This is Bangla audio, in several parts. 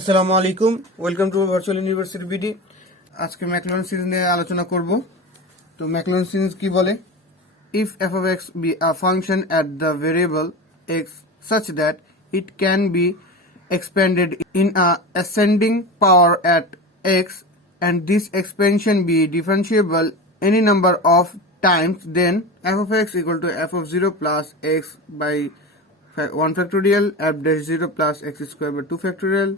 আসসালামু আলাইকুম, welcome to virtual university BD. আজকে ম্যাকলরিন সিরিজ নিয়ে আলোচনা করব। তো ম্যাকলরিন সিরিজ কি বলে? If F of x be a function at the variable x such that it can be expanded in a ascending power at x and this expansion be differentiable any number of times, then f of x equal to f of 0 plus x by 1 factorial, f dash 0 plus x square by 2 factorial,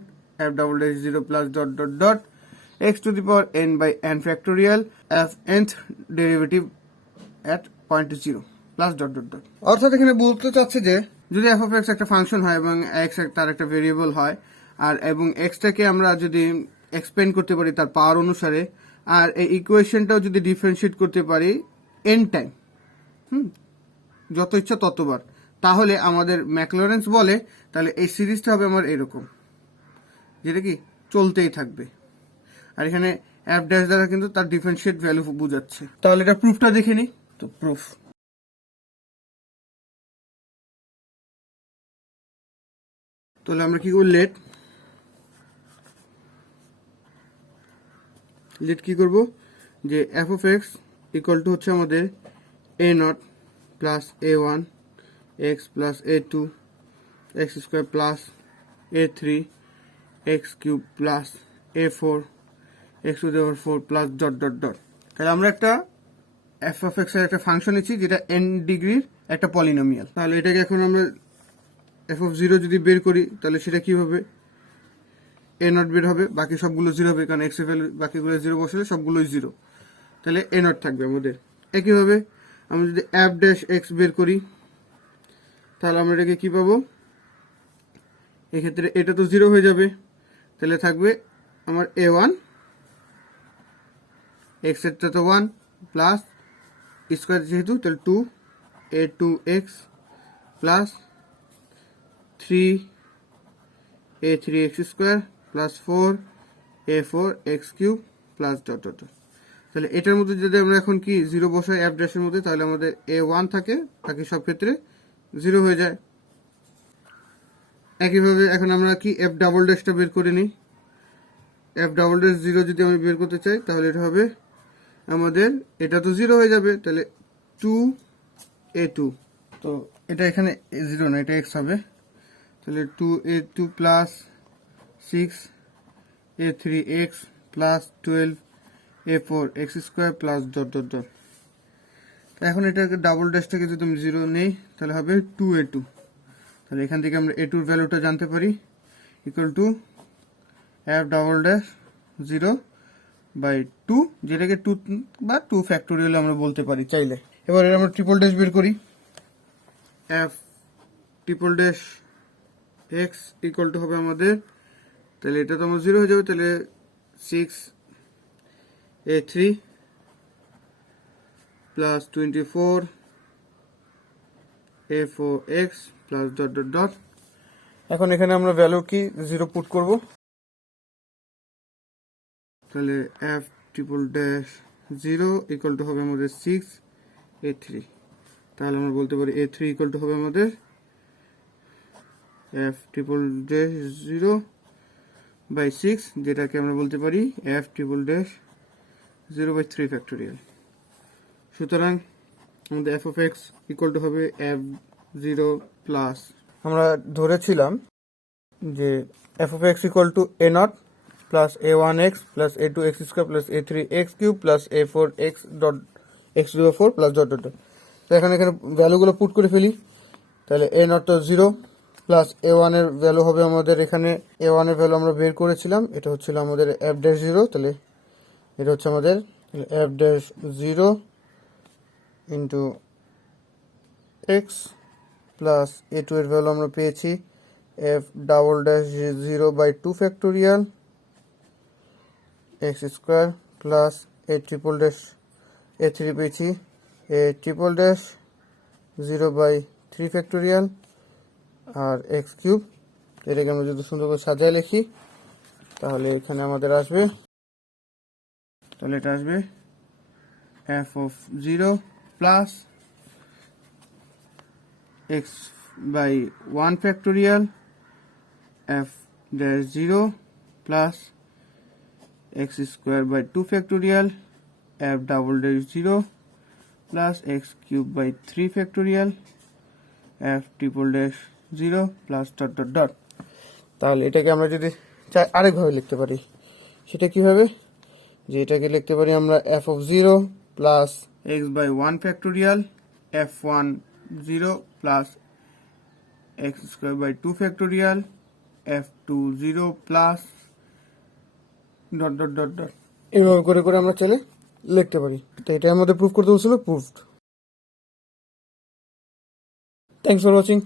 f double dash 0 plus dot dot dot x to the power n by n factorial, f nth derivative at point 0 plus dot dot dot। অর্থাৎ এখানে বলতে চাচ্ছে যে যদি f of x একটা ফাংশন হয় এবং x তার একটা ভেরিয়েবল হয় আর এবং x টাকে আমরা যদি এক্সপ্যান্ড করতে পারি তার পাওয়ার অনুসারে আর এই ইকুয়েশনটাও যদি ডিফারেন্সিয়েট করতে পারি n টাইম, যত ইচ্ছা ততবার, তাহলে আমাদের ম্যাকলরেন্স বলে তাহলে এই সিরিজটা হবে আমার এরকম, যেটা কি চলতেই থাকবে। আর এখানে এফ ড্যাশ দ্বারা কিন্তু তার ডিফারেন্সিয়েট ভ্যালু বোঝাচ্ছে। তাহলে এটা প্রুফটা দেখে নিই। তো প্রুফ, তাহলে আমরা কি করব, লেট কি করব যে F of x equal to হচ্ছে আমাদের A naught plus A one x plus A two x square plus A three x cube plus A four X to the power 4 plus dot dot dot. তাহলে আমরা একটা এফ অফ এক্স এর একটা ফাংশন নিচ্ছি যেটা এন ডিগ্রির একটা পলিনোমিয়াল। তাহলে এটাকে এখন আমরা এফ অফ জিরো যদি বের করি তাহলে সেটা কি হবে, এ নট বের হবে, বাকি সবগুলো জিরো হবে, কারণ এক্স এর ভ্যালু বাকিগুলো জিরো বসালে সবগুলোই জিরো, তাহলে এ নট থাকবে আমাদের। একইভাবে আমরা যদি এফ ড্যাশ এক্স বের করি তাহলে আমরা এটাকে কি পাবো, এক্ষেত্রে এটা তো জিরো হয়ে যাবে, তাহলে থাকবে আমার এ ওয়ান এক্স এরটা তো ওয়ান প্লাস স্কোয়ার যেহেতু তাহলে two a two x plus three a three x square plus four a four x cube plus dot dot. তাহলে এটার মধ্যে যদি আমরা এখন কি জিরো বসাই এফ ড্যাশের মধ্যে তাহলে আমাদের এ ওয়ান থাকে, বাকি সব ক্ষেত্রে জিরো হয়ে যায়। একইভাবে এখন আমরা কি এফ ডাবল ড্যাশটা বের করে নিই। এফ ডাবল ড্যাশ জিরো যদি আমি বের করতে চাই তাহলে এটা হবে আমাদের, এটা তো জিরো হয়ে যাবে, তাহলে টু এ টু, তো এটা এখানে জিরো না, এটা এক্স হবে, তাহলে two a two plus six a three x plus 12 a four x square plus dot dot dot. এখন এটাকে ডাবল ড্যাশটাকে যদি আমি জিরো নেই তাহলে হবে টু এ টু। তাহলে এখান থেকে আমরা এ টুর ভ্যালুটা জানতে পারি equal to f double dash zero by two, যেটাকে টু বা টু ফ্যাক্টোরিয়াল আমরা বলতে পারি চাইলে। এবার আমরা ট্রিপল ড্যাশ বের করি, F triple dash x equal to হবে আমাদের, তাহলে এটা তো আমার জিরো হয়ে যাবে, তাহলে six a three plus 24 A four x plus dot dot dot. এখন এখানে আমরা ভ্যালু কি জিরো পুট করব, তাহলে F triple dash zero equal to হবে আমাদের সিক্স এ থ্রি, তাহলে আমরা বলতে পারি এ থ্রি ইকুয়াল টু হবে আমাদের f triple dash zero by six, যেটাকে আমরা বলতে পারি f triple dash zero by three factorial. সুতরাং আমাদের f of x equal to হবে এফ জিরো প্লাস, আমরা ধরেছিলাম যে F of x equal to a naught plus A one x plus A two x square plus A three x cube plus A four x dot x to the power 4 plus dot dot dot. তো এখানে ভ্যালুগুলো পুট করে ফেলি, তাহলে এ নট তো জিরো প্লাস এ ওয়ানের ভ্যালু হবে আমাদের, এখানে এ ওয়ানের ভ্যালু আমরা বের করেছিলাম, এটা হচ্ছিল আমাদের এফ ড্যাশ জিরো, তাহলে এটা হচ্ছে আমাদের F dash zero into X plus এ টু এর ভ্যালু আমরা পেয়েছি F double dash zero by two factorial X square plus A triple dash A three পেয়েছি A triple dash zero by three factorial আর এক্স কিউব। এটাকে আমরা যদি সুন্দর করে সাজায় লিখি তাহলে এখানে আমাদের আসবে, তাহলে এটা আসবে f of zero plus x by 1 factorial f dash 0 plus x square by 2 factorial f double dash 0 plus x cube by 3 factorial f triple dash 0 plus dot dot dot. তাহলে এটাকে আমরা যদি চাই আরেকভাবে লিখতে পারি, সেটা কিভাবে, যে এটাকে লিখতে পারি আমরা f of 0 plus x by 1 factorial f1 0 plus x square by 2 factorial f2 0 plus dot dot dot dot. এইভাবে করে করে আমরা চলে লিখতে পারি। তো এটা আমাদের প্রুফ করতে বলছিল, প্রুফড। Thanks for watching.